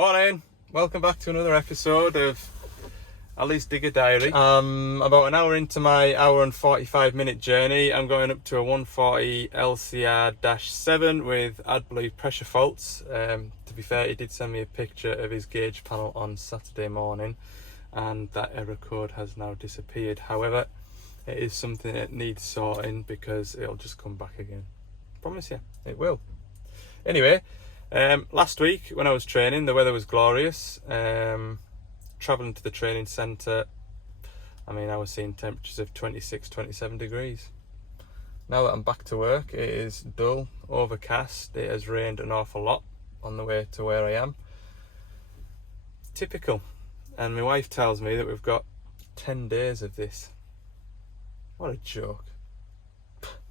Morning, welcome back to another episode of Ali's Digger Diary. About an hour into my hour and 45 minute journey. I'm going up to a 140 LCR-7 with adblue pressure faults. To be fair, he did send me a picture of his gauge panel on Saturday morning and that error code has now disappeared. However, it is something that needs sorting because it'll just come back again. Promise you, it will. Anyway, last week when I was training, the weather was glorious. Travelling to the training centre, I was seeing temperatures of 26, 27 degrees. Now that I'm back to work, it is dull, overcast. It has rained an awful lot on the way to where I am. Typical. And my wife tells me that we've got 10 days of this. What a joke.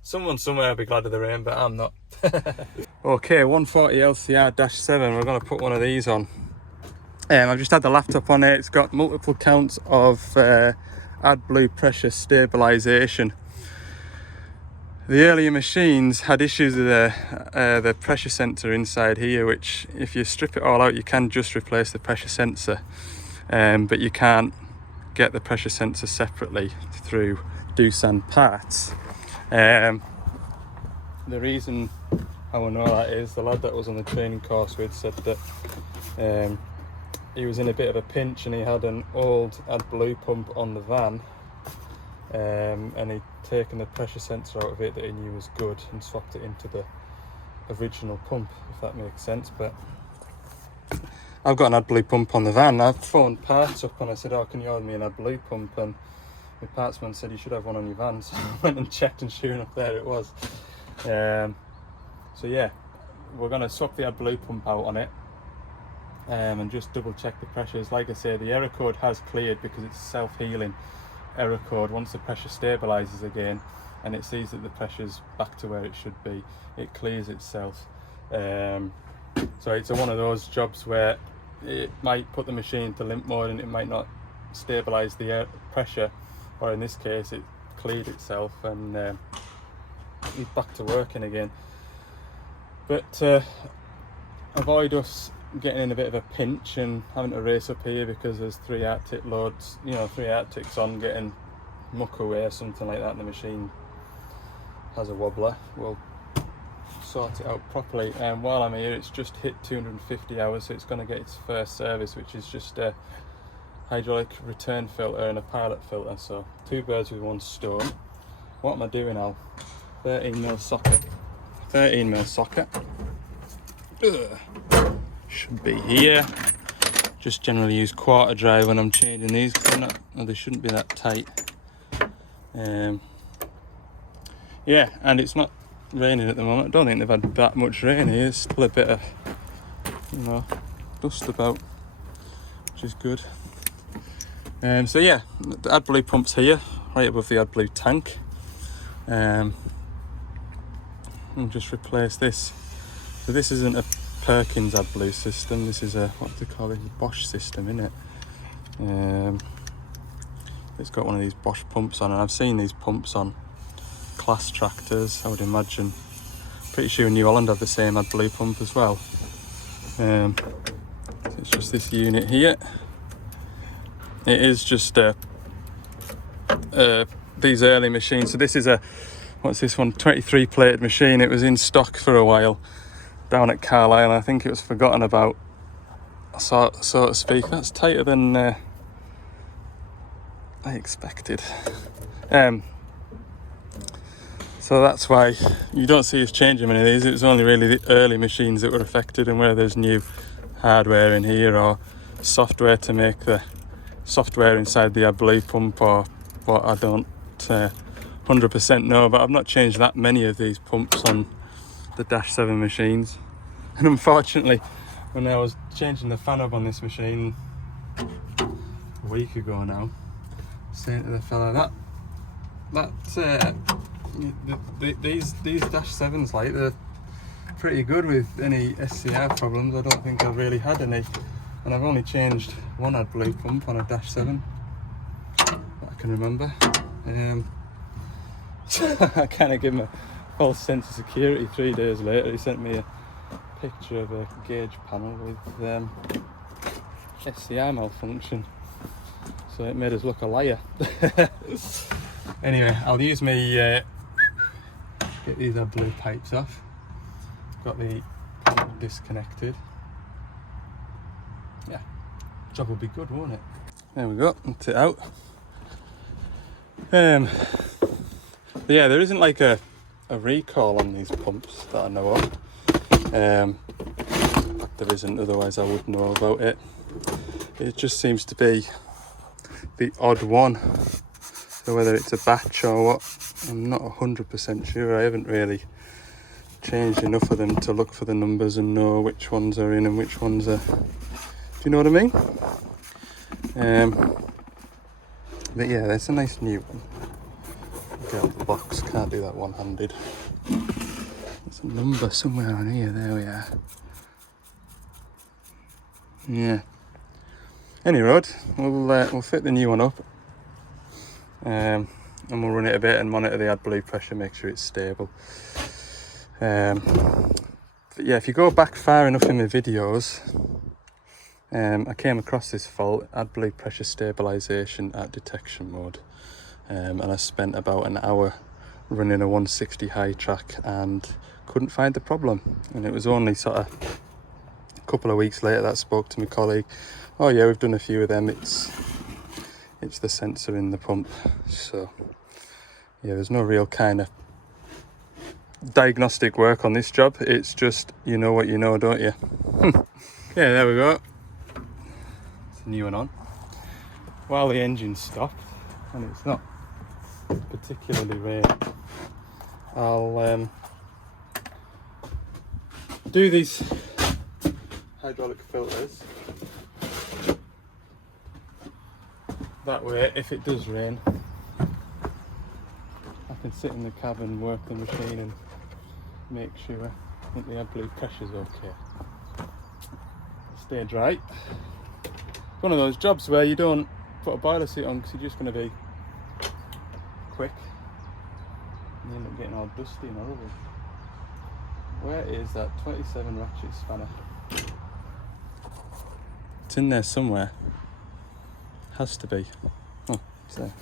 Someone somewhere will be glad of the rain, but I'm not. Okay, 140 LCR-7, we're going to put one of these on. I've just had the laptop on it. It's got multiple counts of adblue pressure stabilisation. The earlier machines had issues with the pressure sensor inside here, which if you strip it all out, you can just replace the pressure sensor. But you can't get the pressure sensor separately through Doosan parts. The reason how I know that is the lad that was on the training course with said that he was in a bit of a pinch and he had an old adblue pump on the van, and he'd taken the pressure sensor out of it that he knew was good and swapped it into the original pump, if that makes sense. But I've got an adblue pump on the van. I've phoned parts up and I said, "Oh, can you order me an adblue pump?" And the partsman said you should have one on your van, so I went and checked and sure enough there it was. So yeah, we're going to swap the adblue pump out on it and just double check the pressures. Like I say, the error code has cleared because it's a self-healing error code. Once the pressure stabilises again and it sees that the pressure's back to where it should be, it clears itself. So it's one of those jobs where it might put the machine into limp mode and it might not stabilise the air pressure, or in this case it cleared itself and he's back to working again. But avoid us getting in a bit of a pinch and having to race up here because there's three Arctics on, getting muck away or something like that and the machine has a wobbler. We'll sort it out properly. And while I'm here, it's just hit 250 hours, so it's going to get its first service, which is just a hydraulic return filter and a pilot filter. So 2 birds with 1 stone. What am I doing now? 13mm socket. 13mm socket. Should be here. Just generally use quarter drive when I'm changing these because they shouldn't be that tight. Yeah, and it's not raining at the moment. I don't think they've had that much rain here. There's still a bit of dust about, which is good. So yeah, the adblue pump's here, right above the adblue tank. I'll just replace this. So this isn't a Perkins adblue system. This is a, what do they call it, Bosch system, isn't it? It's got one of these Bosch pumps on, and I've seen these pumps on class tractors. I would imagine, pretty sure New Holland have the same adblue pump as well. So it's just this unit here. It is just these early machines. So this is a, what's this one, 23 plated machine. It was in stock for a while down at Carlisle. I think it was forgotten about, so to speak. That's tighter than I expected. So that's why you don't see us changing many of these. It was only really the early machines that were affected, and where there's new hardware in here or software to make the software inside the adblue pump or what, I don't 100% know, but I've not changed that many of these pumps on the -7 machines. And unfortunately, when I was changing the fan hub on this machine a week ago now, saying to the fella these -7s, like, they're pretty good with any SCR problems. I don't think I've really had any, and I've only changed one adblue pump on a -7 that I can remember. I kind of give him a false sense of security. 3 days later he sent me a picture of a gauge panel with SCR malfunction, so it made us look a liar. Anyway, I'll use me get these adblue pipes off. Got the pump disconnected. Yeah, job will be good, won't it? There we go, that's it out. But yeah, there isn't like a recall on these pumps that I know of. There isn't, otherwise I would know about it. It just seems to be the odd one. So whether it's a batch or what, I'm not 100% sure. I haven't really changed enough of them to look for the numbers and know which ones are in and which ones are... Do you know what I mean? But yeah, that's a nice new one. Get out the box, can't do that one-handed. There's a number somewhere on here, there we are. Yeah. Anyway, we'll fit the new one up. And we'll run it a bit and monitor the adblue pressure, make sure it's stable. But yeah, if you go back far enough in the videos, I came across this fault, adblue pressure stabilisation at detection mode, and I spent about an hour running a 160 high track and couldn't find the problem. And it was only sort of a couple of weeks later that I spoke to my colleague. Oh yeah, we've done a few of them, it's the sensor in the pump. So yeah, there's no real kind of diagnostic work on this job, it's just you know what you know, don't you? Okay, there we go. It's a new one on. While the engine's stopped and it's not particularly raining, I'll do these hydraulic filters. That way, if it does rain, I can sit in the cabin, work the machine and make sure that the adblue pressure's okay. Stay dry. It's one of those jobs where you don't put a boiler seat on because you're just going to be quick and you end up getting all dusty and horrible. Where is that 27 ratchet spanner? It's in there somewhere. Has to be. Oh, it's there.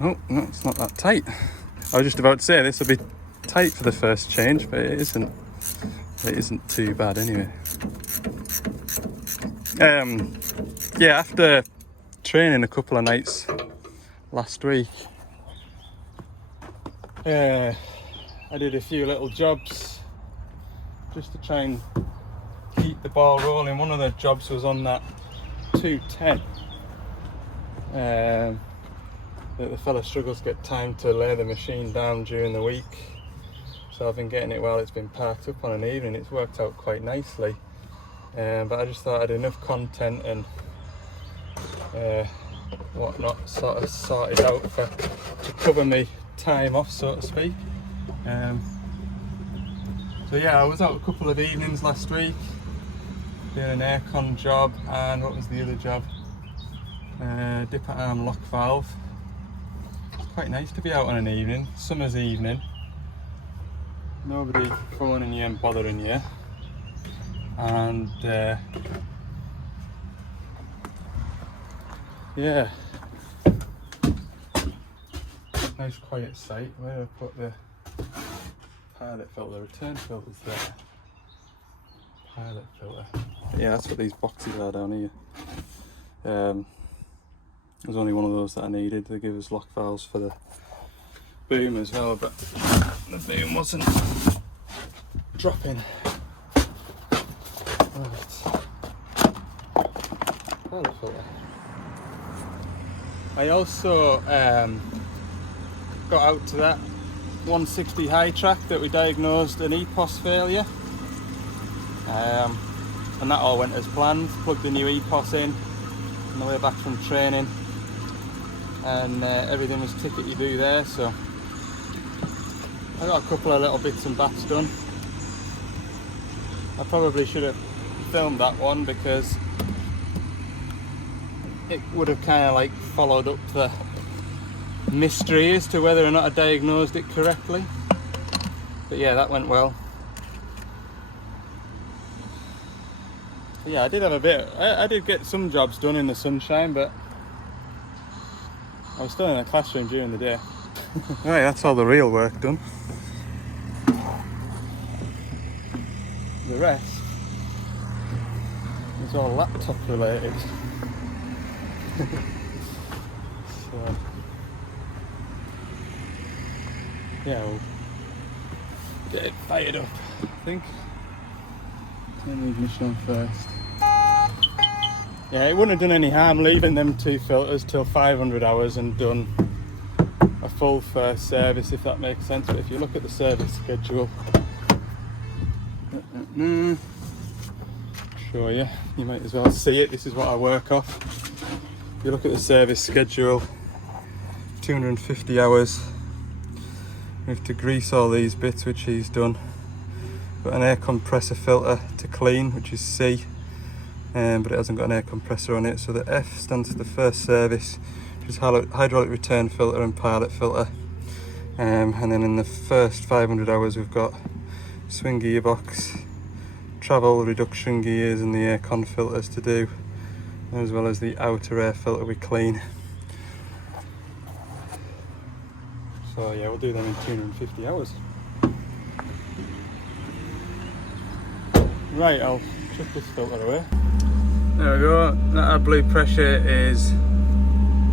Oh, no, it's not that tight. I was just about to say this will be tight for the first change, but it isn't. It isn't too bad anyway. Yeah, after training a couple of nights last week, I did a few little jobs just to try and keep the ball rolling. One of the jobs was on that 210 that the fella struggles to get time to lay the machine down during the week, so I've been getting it while it's been parked up on an evening. It's worked out quite nicely, but I just thought I had enough content and whatnot sort of sorted out to cover me time off, so to speak. So yeah, I was out a couple of evenings last week doing an aircon job, and what was the other job? Dipper arm lock valve. It's quite nice to be out on an evening, summer's evening, nobody phoning you and bothering you, and yeah, nice quiet site. Where do I put the pilot filter? Return filter's there. Pilot filter. Yeah, that's what these boxes are down here. There's only one of those that I needed. They give us lock valves for the boom as well, but the boom wasn't dropping. Right. Pilot filter. I also got out to that 160 high track that we diagnosed an EPOS failure, and that all went as planned. Plugged the new EPOS in on the way back from training, and everything was tickety-boo there, so I got a couple of little bits and bats done. I probably should have filmed that one because it would have kind of like followed up the mystery as to whether or not I diagnosed it correctly. But yeah, that went well. Yeah, I did have a bit, I did get some jobs done in the sunshine, but I was still in a classroom during the day. Right, that's all the real work done. The rest is all laptop related. So, yeah, we'll get it fired up, I think. Turn the ignition on first. Yeah, it wouldn't have done any harm leaving them two filters till 500 hours and done a full first service, if that makes sense. But if you look at the service schedule, show you, you might as well see it. This is what I work off. If you look at the service schedule, 250 hours. We have to grease all these bits, which he's done. Got an air compressor filter to clean, which is C, but it hasn't got an air compressor on it. So the F stands for the first service, which is hydraulic return filter and pilot filter. And then in the first 500 hours we've got swing gearbox, travel reduction gears and the air con filters to do, as well as the outer air filter we clean. So yeah, we'll do them in 250 hours. Right, I'll chuck this filter away. There we go, that adblue pressure is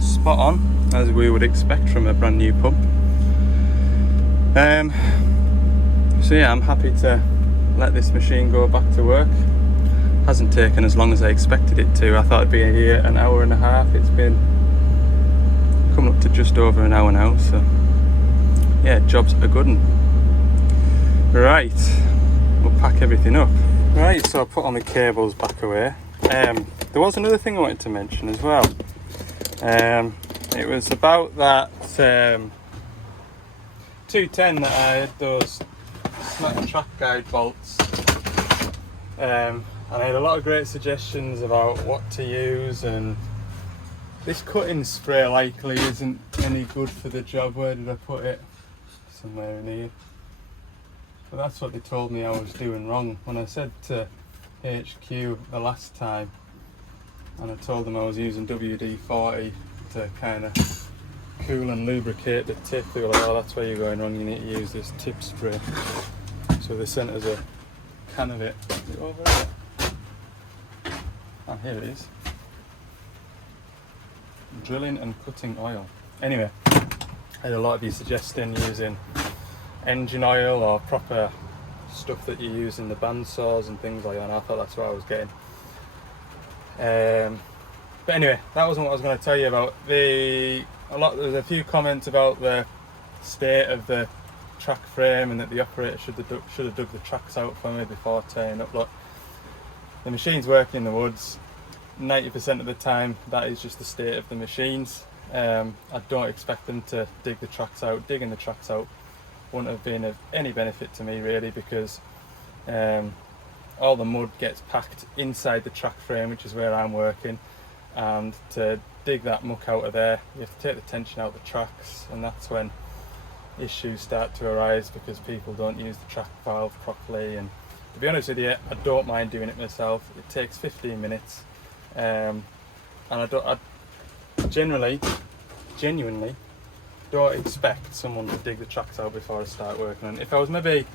spot on, as we would expect from a brand new pump. So yeah, I'm happy to let this machine go back to work. Hasn't taken as long as I expected it to. I thought it'd be here an hour and a half. It's been coming up to just over an hour now, so yeah, job's a good one. Right, we'll pack everything up. Right, so I put all my cables back away. There was another thing I wanted to mention as well. It was about that 210 that I had those snap track guide bolts. And I had a lot of great suggestions about what to use, and this cutting spray likely isn't any good for the job. Where did I put it? Somewhere in here. But that's what they told me I was doing wrong. When I said to HQ the last time, and I told them I was using WD-40 to kind of cool and lubricate the tip, they were like, oh, that's where you're going wrong, you need to use this tip spray. So they sent us a can of it. Is it over here? Oh, here it is. Drilling and cutting oil. Anyway, I had a lot of you suggesting using engine oil or proper stuff that you use in the bandsaws and things like that, and I thought that's what I was getting. But anyway, that wasn't what I was going to tell you about. There's a few comments about the state of the track frame and that the operator should have dug the tracks out for me before turning up. Look, the machine's working in the woods. 90% of the time that is just the state of the machines. I don't expect them to dig the tracks out. Digging the tracks out wouldn't have been of any benefit to me really, because all the mud gets packed inside the track frame, which is where I'm working, and to dig that muck out of there you have to take the tension out of the tracks, and that's when issues start to arise because people don't use the track valve properly. And to be honest with you, I don't mind doing it myself. It takes 15 minutes, and I genuinely don't expect someone to dig the tracks out before I start working on it. If I was maybe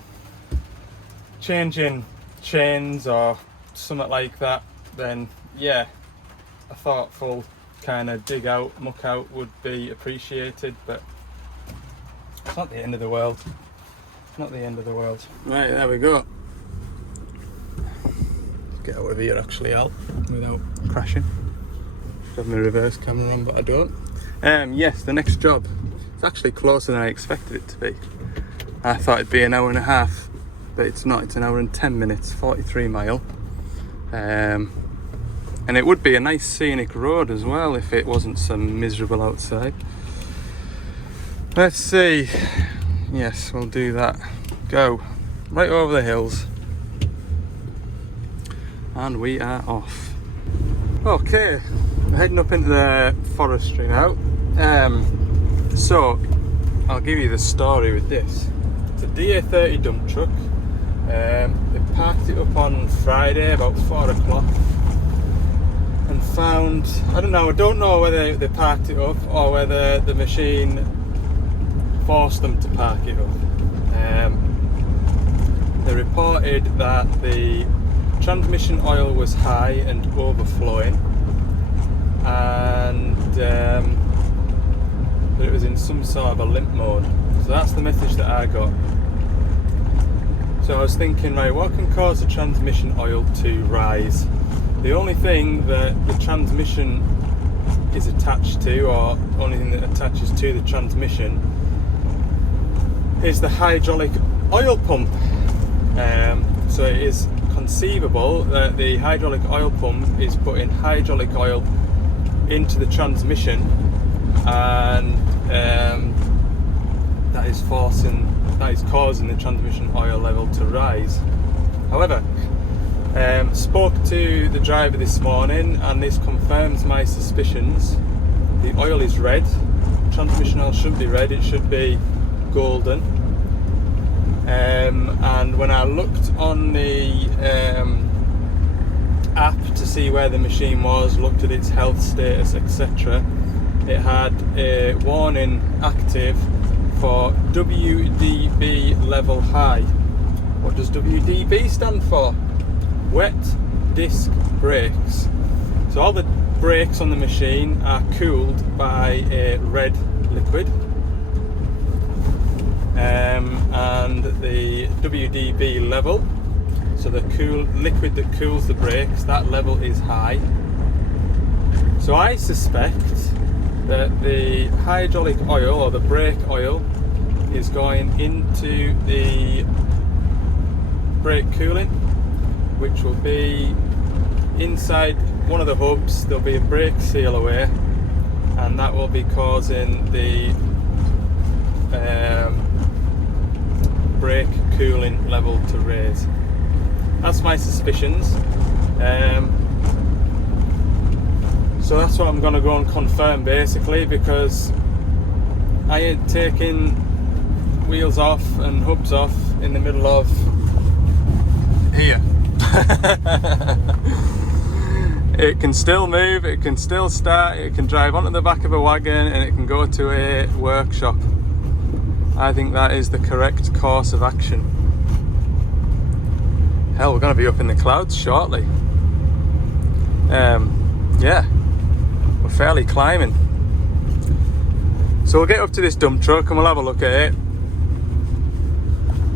changing chains or something like that, then yeah, a thoughtful kind of dig out, muck out would be appreciated, but it's not the end of the world. Not the end of the world. Right, there we go. Let's get out of here actually, Al, without crashing. I have my reverse camera on, but I don't. Yes, the next job. It's actually closer than I expected it to be. I thought it'd be an hour and a half, but it's not. It's an hour and 10 minutes, 43 mile. And it would be a nice scenic road as well if it wasn't so miserable outside. Let's see. Yes, we'll do that. Go right over the hills. And we are off. Okay, we're heading up into the forestry now. So I'll give you the story with this. It's a DA30 dump truck. They parked it up on Friday about 4 o'clock and found, I don't know whether they parked it up or whether the machine forced them to park it up. They reported that the transmission oil was high and overflowing, and that it was in some sort of a limp mode. So that's the message that I got. So I was thinking, right, what can cause the transmission oil to rise? The only thing that the transmission is attached to, or only thing that attaches to the transmission, is the hydraulic oil pump. So it is conceivable that the hydraulic oil pump is putting hydraulic oil into the transmission, and that is causing the transmission oil level to rise. However, spoke to the driver this morning, and this confirms my suspicions. The oil is red. Transmission oil shouldn't be red, it should be golden. And when I looked on the app to see where the machine was, looked at its health status, etc., it had a warning active for WDB level high. What does WDB stand for? Wet disc brakes. So all the brakes on the machine are cooled by a red liquid. And the WDB level, so the liquid that cools the brakes, that level is high. So I suspect that the hydraulic oil or the brake oil is going into the brake cooling, which will be inside one of the hubs. There'll be a brake seal away, and that will be causing the brake cooling level to raise. That's my suspicions. So that's what I'm going to go and confirm, basically, because I ain't taking wheels off and hubs off in the middle of here. It can still move, it can still start, it can drive onto the back of a wagon, and it can go to a workshop. I think that is the correct course of action. Hell, we're going to be up in the clouds shortly. Yeah, we're fairly climbing. So we'll get up to this dump truck and we'll have a look at it.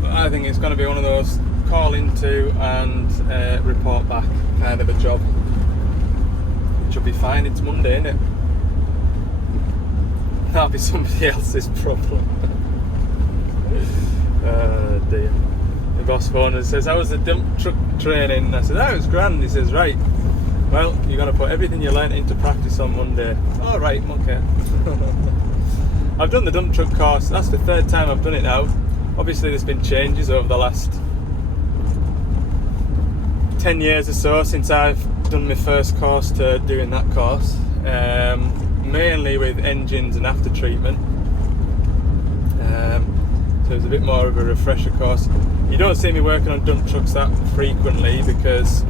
But I think it's going to be one of those call into and report back kind of a job. Which will be fine, it's Monday, isn't it? That'll be somebody else's problem. Dear. The boss phone and says, how was the dump truck training? And I said, it was grand. He says, right, well, you're going to put everything you learnt into practice on Monday. All right, okay. I've done the dump truck course. That's the third time I've done it now. Obviously there's been changes over the last 10 years or so since I've done my first course to doing that course, mainly with engines and after treatment. So it was a bit more of a refresher course. You don't see me working on dump trucks that frequently because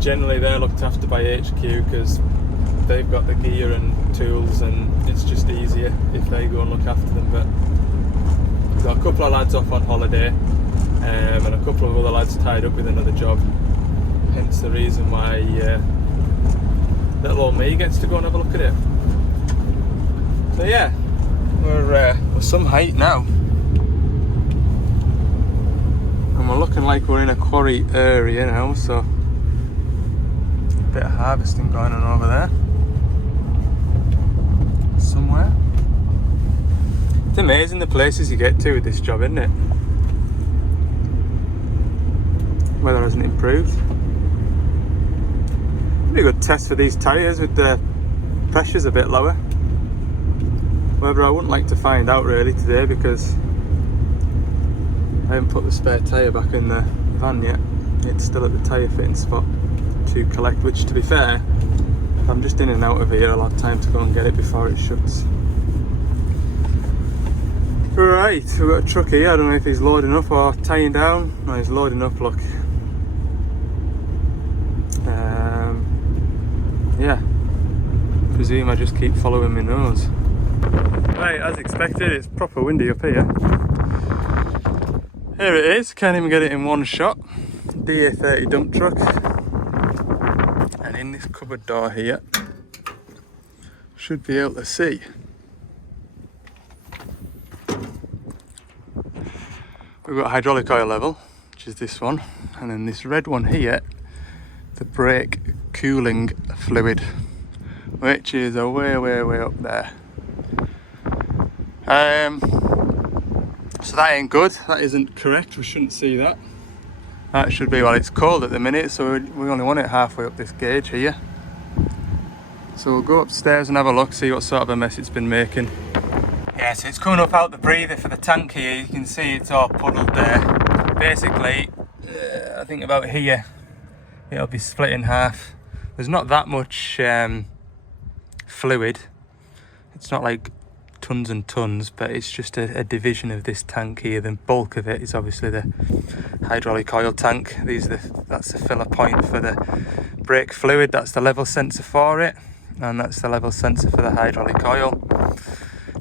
generally they're looked after by HQ because they've got the gear and tools, and it's just easier if they go and look after them. But we've got a couple of lads off on holiday, and a couple of other lads tied up with another job, hence the reason why little old me gets to go and have a look at it. So yeah, we're some height now, and we're looking like we're in a quarry area now, so a bit of harvesting going on over there somewhere. It's amazing the places you get to with this job, isn't it? Weather hasn't improved. Pretty good test for these tyres with the pressures a bit lower. However, I wouldn't like to find out really today because I haven't put the spare tyre back in the van yet. It's still at the tyre fitting spot to collect, which, to be fair, if I'm just in and out of here, I'll have time to go and get it before it shuts. Right, we've got a truck here. I don't know if he's loading up or tying down. No, he's loading up, look. Yeah, presume I just keep following my nose. Right, as expected, it's proper windy up here. Here it is, can't even get it in one shot. DA30 dump truck. And in this cupboard door here, should be able to see. We've got hydraulic oil level, which is this one. And then this red one here, the brake cooling fluid, which is way up there. So that ain't good, that isn't correct, we shouldn't see that. That should be, well, it's cold at the minute, so we only want it halfway up this gauge here. So we'll go upstairs and have a look, see what sort of a mess it's been making. Yeah, so it's coming up out the breather for the tank here. You can see it's all puddled there. Basically, I think about here, it'll be split in half. There's not that much fluid. It's not like tons and tons, but it's just a division of this tank here. The bulk of it is obviously the hydraulic oil tank. That's the filler point for the brake fluid. That's the level sensor for it, and that's the level sensor for the hydraulic oil.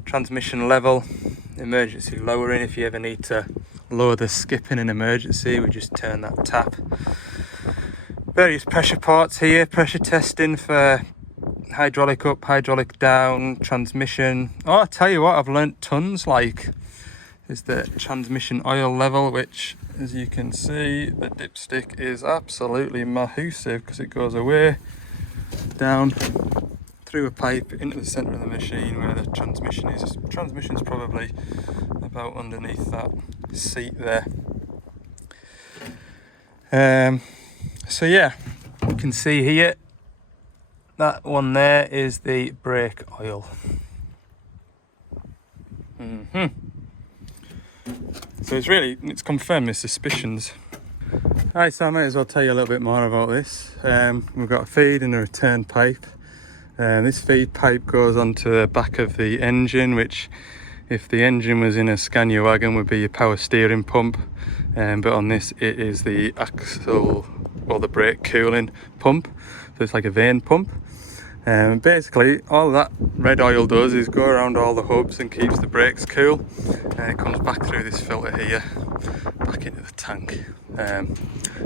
Transmission level, emergency lowering. If you ever need to lower the skip in an emergency, we just turn that tap. Various pressure ports here, pressure testing for hydraulic up, hydraulic down, transmission. Oh, I tell you what, I've learnt tons. Like, is the transmission oil level, which, as you can see, the dipstick is absolutely massive because it goes away, down, through a pipe into the centre of the machine where the transmission is. The transmission's probably about underneath that seat there. So yeah, you can see here, that one there is the brake oil. So it's confirmed my suspicions. Alright, so I might as well tell you a little bit more about this. We've got a feed and a return pipe. This feed pipe goes onto the back of the engine, which, if the engine was in a Scania wagon, would be your power steering pump. But on this, it is the axle, or the brake cooling pump. So it's like a vane pump. Basically, all that red oil does is go around all the hubs and keeps the brakes cool. And it comes back through this filter here, back into the tank. So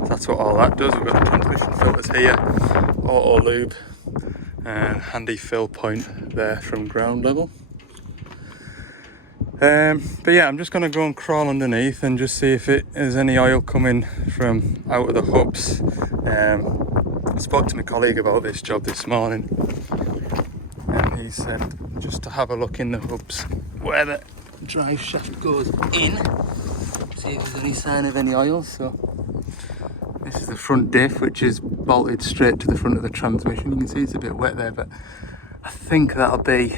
that's what all that does. We've got the transmission filters here, auto lube, and handy fill point there from ground level. But yeah, I'm just going to go and crawl underneath and just see if there's any oil coming from out of the hubs. I spoke to my colleague about this job this morning, and he said just to have a look in the hubs where the drive shaft goes in, see if there's any sign of any oil. So this is the front diff, which is bolted straight to the front of the transmission. You can see it's a bit wet there, but I think that'll be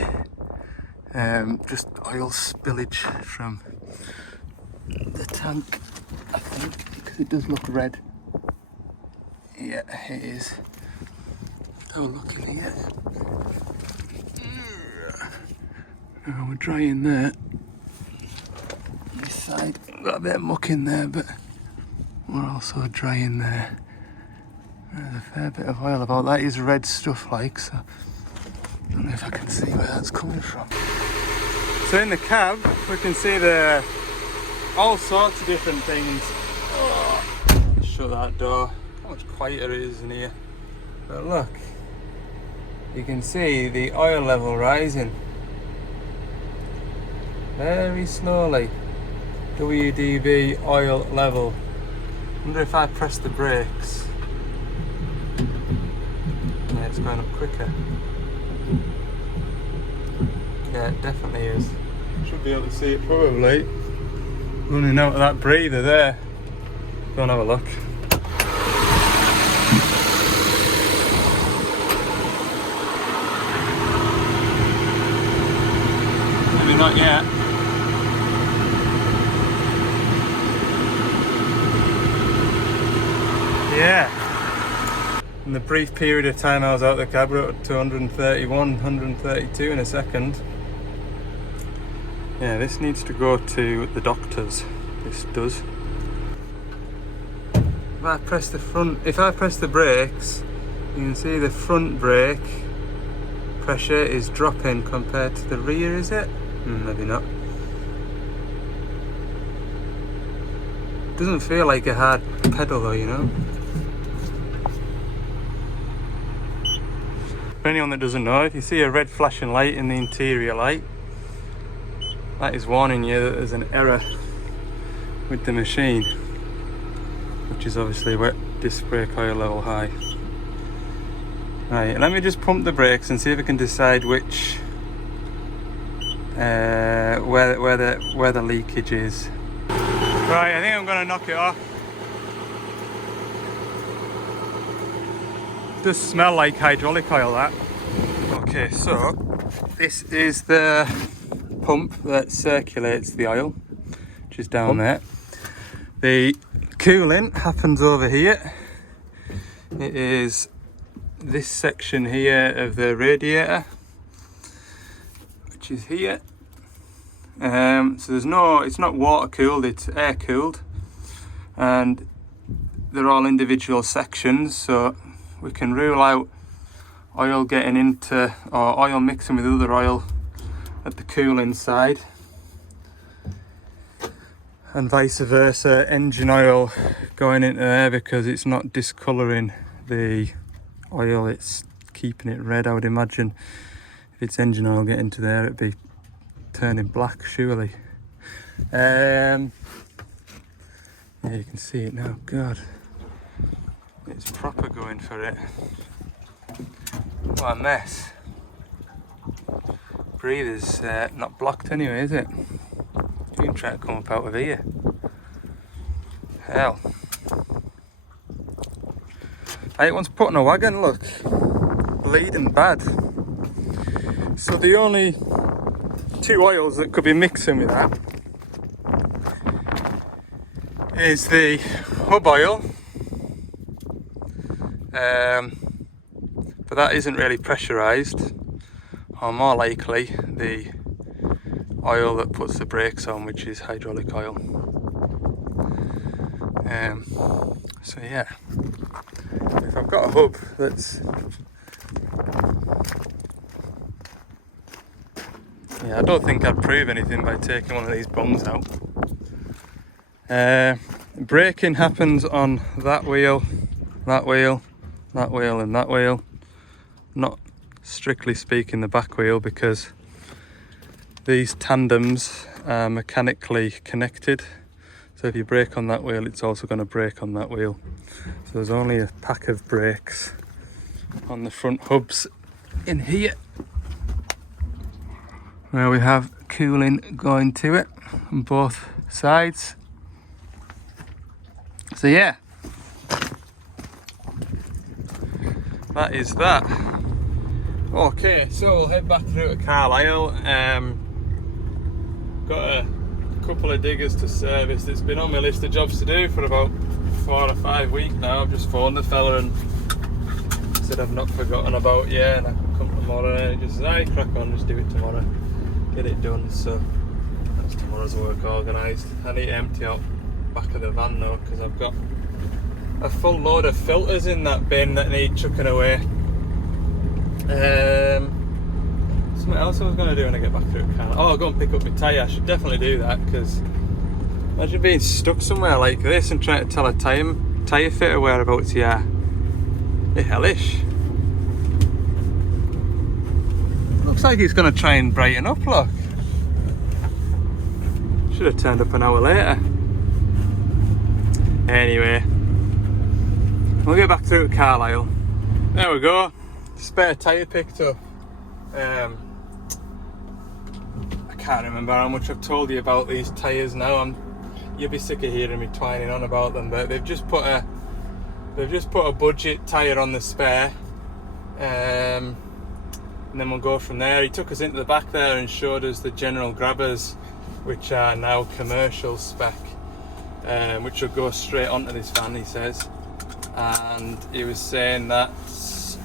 just oil spillage from the tank, I think, because it does look red. Yeah, it is. Have a look in here. Oh, we're drying there. On this side, got a bit of muck in there, but we're also drying there. There's a fair bit of oil about that. Is red stuff like, so I don't know if I can see where that's coming from. So in the cab, we can see all sorts of different things. Oh, shut that door. How much quieter it is in here. But look, you can see the oil level rising very slowly. WDB oil level. I wonder if I press the brakes. Yeah, it's going up quicker. Yeah, it definitely is. Should be able to see it probably running out of that breather there. Go and have a look. Maybe not yet. Yeah. In the brief period of time I was out the cab, we're up to 131, 132 in a second. Yeah, this needs to go to the doctors. This does. If I press the brakes, you can see the front brake pressure is dropping compared to the rear, is it? Maybe not. Doesn't feel like a hard pedal though, you know. For anyone that doesn't know, if you see a red flashing light in the interior light, that is warning you that there's an error with the machine, which is obviously wet disc brake oil level high. Right, let me just pump the brakes and see if I can decide which where the leakage is. Right, I think I'm gonna knock it off. It does smell like hydraulic oil, that. Okay, so this is the pump that circulates the oil, which is down there. The cooling happens over here. It is this section here of the radiator, which is here. So it's not water cooled, it's air cooled, and they're all individual sections, so we can rule out oil getting into, or oil mixing with other oil at the cooling side, and vice versa, engine oil going into there because it's not discolouring the oil, it's keeping it red. I would imagine if it's engine oil getting into there, it'd be turning black surely. Yeah, you can see it now. God, it's proper going for it. What a mess. Breather's not blocked anyway, is it? You can try to come up out of here. Hell. Right, one's put on a wagon, look. Bleeding bad. So the only two oils that could be mixing with that is the hub oil, but that isn't really pressurised, or more likely the oil that puts the brakes on, which is hydraulic oil. So yeah, if I've got a hub that's, yeah, I don't think I'd prove anything by taking one of these bungs out. Braking happens on that wheel, that wheel, that wheel and that wheel. Not strictly speaking the back wheel, because these tandems are mechanically connected. So if you brake on that wheel, it's also going to brake on that wheel. So there's only a pack of brakes on the front hubs in here, where we have cooling going to it on both sides. So yeah, that is that. Okay, so we'll head back through to Carlisle. Got a couple of diggers to service. It's been on my list of jobs to do for about 4 or 5 weeks now. I've just phoned the fella and said I've not forgotten about you, and I can come tomorrow, and he just says, aye, crack on, just do it tomorrow, get it done. So that's tomorrow's work organised. I need to empty out back of the van though, because I've got a full load of filters in that bin that need chucking away. Something else I was going to do when I get back through the car. Oh, I'll go and pick up my tyre. I should definitely do that, because imagine being stuck somewhere like this and trying to tell a tyre fitter whereabouts you are. It's hellish. Looks like he's going to try and brighten up, look. Should have turned up an hour later. Anyway, we'll get back through to Carlisle. There we go. Spare tyre picked up. I can't remember how much I've told you about these tyres now. You'll be sick of hearing me twining on about them, but they've just put a budget tyre on the spare, and then we'll go from there. He took us into the back there and showed us the general grabbers, which are now commercial spec, which will go straight onto this van, he says. And he was saying that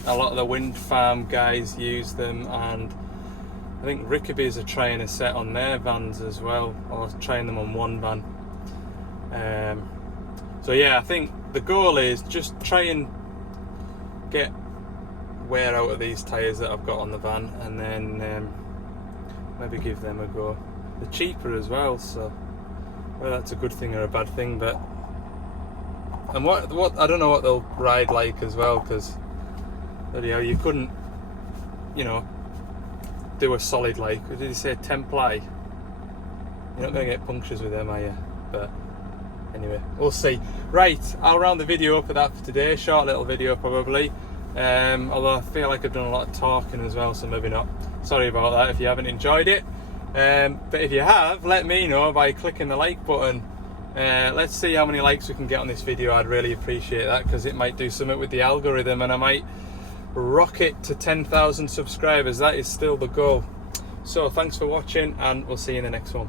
a lot of the wind farm guys use them, and I think Rickaby's are trying a set on their vans as well, or trying them on one van. So yeah, I think the goal is just try and get wear out of these tyres that I've got on the van, and then maybe give them a go. They're cheaper as well, so well, that's a good thing or a bad thing. But and what I don't know what they'll ride like as well, because you couldn't, you know, do a solid, like, what did you say, 10 ply? You're not going to get punctures with them, are you? But anyway, we'll see. Right, I'll round the video up at that for today. Short little video probably. Although I feel like I've done a lot of talking as well, so maybe not. Sorry about that if you haven't enjoyed it. But if you have, let me know by clicking the like button. Let's see how many likes we can get on this video. I'd really appreciate that, because it might do something with the algorithm, and I might rocket to 10,000 subscribers. That is still the goal. So thanks for watching, and we'll see you in the next one.